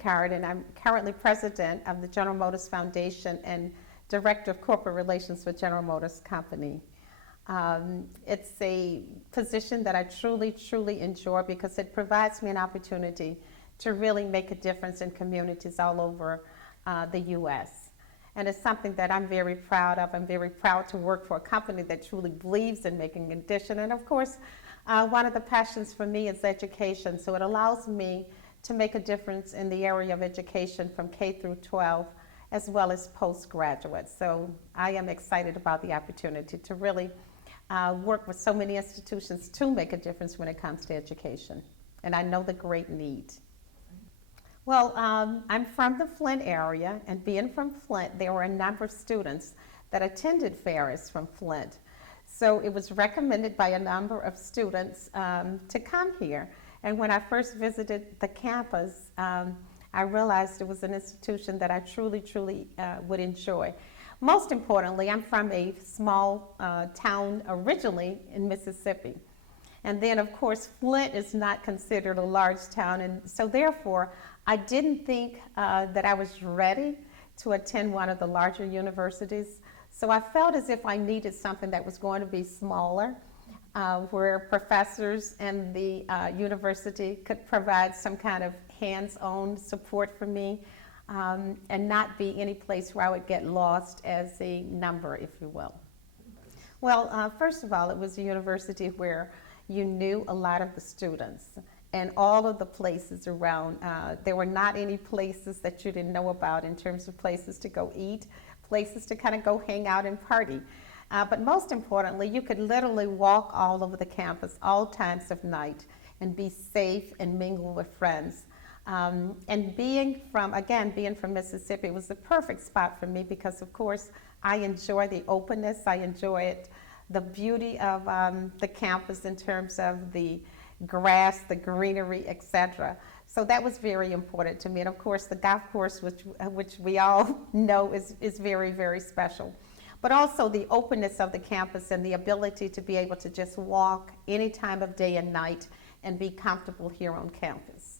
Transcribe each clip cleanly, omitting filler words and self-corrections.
Pickard, and I'm currently president of the General Motors Foundation and director of corporate relations for General Motors Company. It's a position that I truly, truly enjoy because it provides me an opportunity to really make a difference in communities all over the U.S. And it's something that I'm very proud of. I'm very proud to work for a company that truly believes in making a difference. And of course, one of the passions for me is education. So it allows me to make a difference in the area of education from K through 12, as well as postgraduate. So I am excited about the opportunity to really work with so many institutions to make a difference when it comes to education. And I know the great need. Well, I'm from the Flint area, and being from Flint, there were a number of students that attended Ferris from Flint. So it was recommended by a number of students to come here. And when I first visited the campus, I realized it was an institution that I truly, truly would enjoy. Most importantly, I'm from a small town originally in Mississippi. And then, of course, Flint is not considered a large town, and so therefore, I didn't think that I was ready to attend one of the larger universities. So I felt as if I needed something that was going to be smaller, where professors and the university could provide some kind of hands-on support for me, and not be any place where I would get lost as a number, if you will. Well, first of all, it was a university where you knew a lot of the students and all of the places around. There were not any places that you didn't know about in terms of places to go eat, places to kind of go hang out and party. But most importantly, you could literally walk all over the campus all times of night and be safe and mingle with friends. And being from Mississippi, it was the perfect spot for me because, of course, I enjoy the openness. I enjoy it, the beauty of the campus in terms of the grass, the greenery, etc. So that was very important to me. And of course, the golf course, which we all know is very, very special. But also the openness of the campus and the ability to be able to just walk any time of day and night and be comfortable here on campus.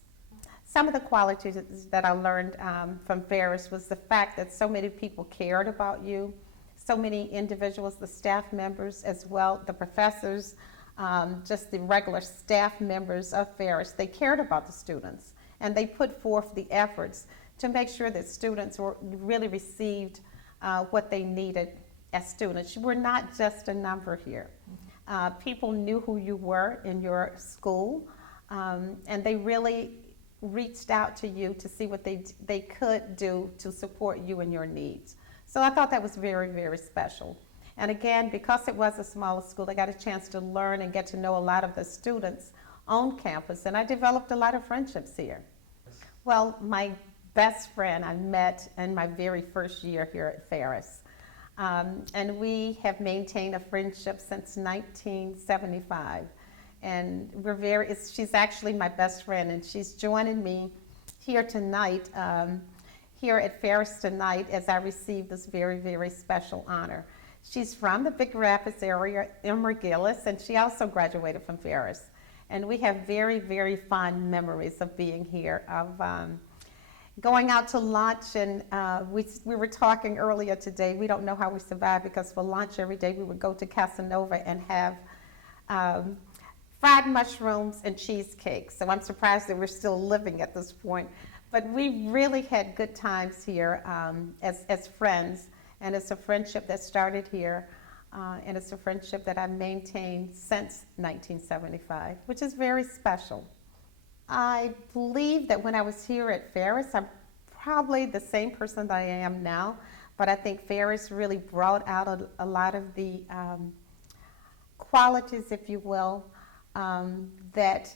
Some of the qualities that I learned from Ferris was the fact that so many people cared about you, so many individuals, the staff members as well, the professors, just the regular staff members of Ferris, they cared about the students and they put forth the efforts to make sure that students really received what they needed as students. You were not just a number here. People knew who you were in your school, and they really reached out to you to see what they could do to support you and your needs. So I thought that was very, very special. And again, because it was a smaller school, I got a chance to learn and get to know a lot of the students on campus, and I developed a lot of friendships here. Well, my best friend I met in my very first year here at Ferris. And we have maintained a friendship since 1975. And she's actually my best friend, and she's joining me here tonight, here at Ferris tonight, as I receive this very, very special honor. She's from the Big Rapids area in McGillis, and she also graduated from Ferris. And we have very, very fond memories of being here, of going out to lunch, and we were talking earlier today, we don't know how we survived because for lunch every day we would go to Casanova and have fried mushrooms and cheesecake. So I'm surprised that we're still living at this point. But we really had good times here as friends, and it's a friendship that started here, and it's a friendship that I've maintained since 1975, which is very special. I believe that when I was here at Ferris, I'm probably the same person that I am now, but I think Ferris really brought out a lot of the qualities, if you will, that,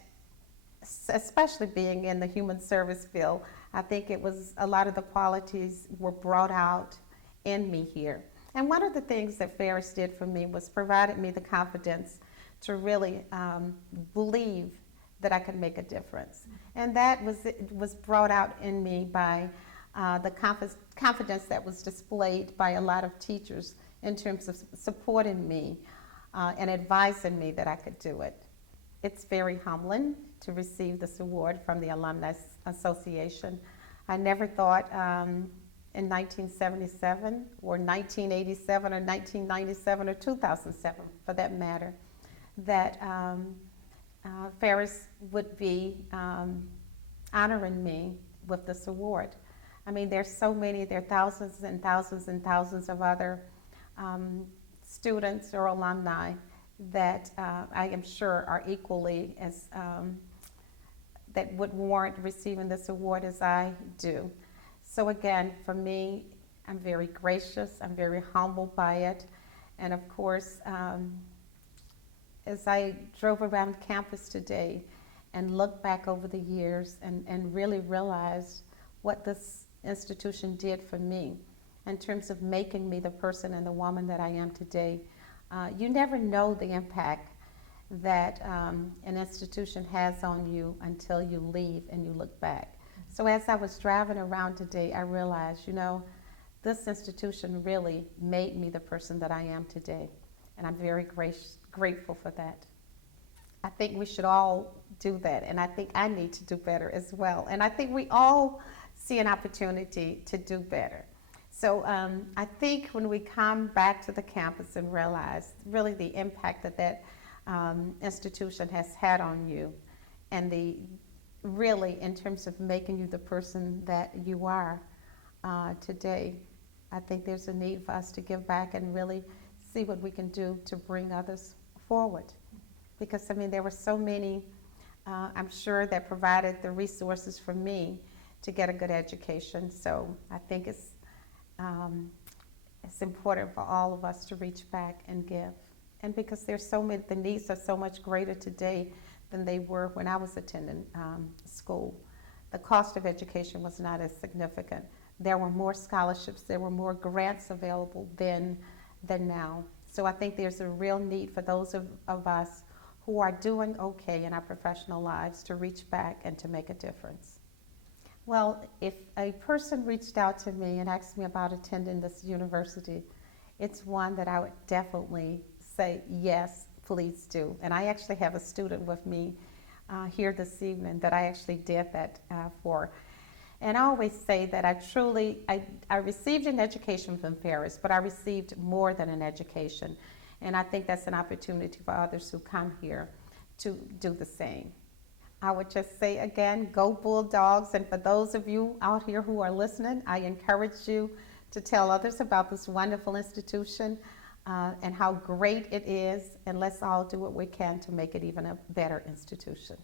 especially being in the human service field, I think it was a lot of the qualities were brought out in me here. And one of the things that Ferris did for me was provided me the confidence to really believe that I could make a difference. And that was brought out in me by the confidence that was displayed by a lot of teachers in terms of supporting me and advising me that I could do it. It's very humbling to receive this award from the Alumni Association. I never thought in 1977 or 1987 or 1997 or 2007, for that matter, that Ferris would be honoring me with this award. I mean, there's so many, there are thousands and thousands and thousands of other students or alumni that I am sure are equally as, that would warrant receiving this award as I do. So again, for me, I'm very gracious, I'm very humbled by it. And of course, as I drove around campus today and looked back over the years and really realized what this institution did for me in terms of making me the person and the woman that I am today, you never know the impact that an institution has on you until you leave and you look back. So as I was driving around today, I realized, you know, this institution really made me the person that I am today. And I'm very grateful for that. I think we should all do that, and I think I need to do better as well. And I think we all see an opportunity to do better. So I think when we come back to the campus and realize really the impact that that institution has had on you, and the really in terms of making you the person that you are today, I think there's a need for us to give back and really see what we can do to bring others forward. Because I mean, there were so many, I'm sure, that provided the resources for me to get a good education. So I think it's important for all of us to reach back and give. And because there's so many, the needs are so much greater today than they were when I was attending school. The cost of education was not as significant. There were more scholarships, there were more grants available then than now. So I think there's a real need for those of us who are doing okay in our professional lives to reach back and to make a difference. Well, if a person reached out to me and asked me about attending this university, it's one that I would definitely say, yes, please do. And I actually have a student with me here this evening that I actually did that for. And I always say that I received an education from Ferris, but I received more than an education. And I think that's an opportunity for others who come here to do the same. I would just say again, go Bulldogs. And for those of you out here who are listening, I encourage you to tell others about this wonderful institution and how great it is. And let's all do what we can to make it even a better institution.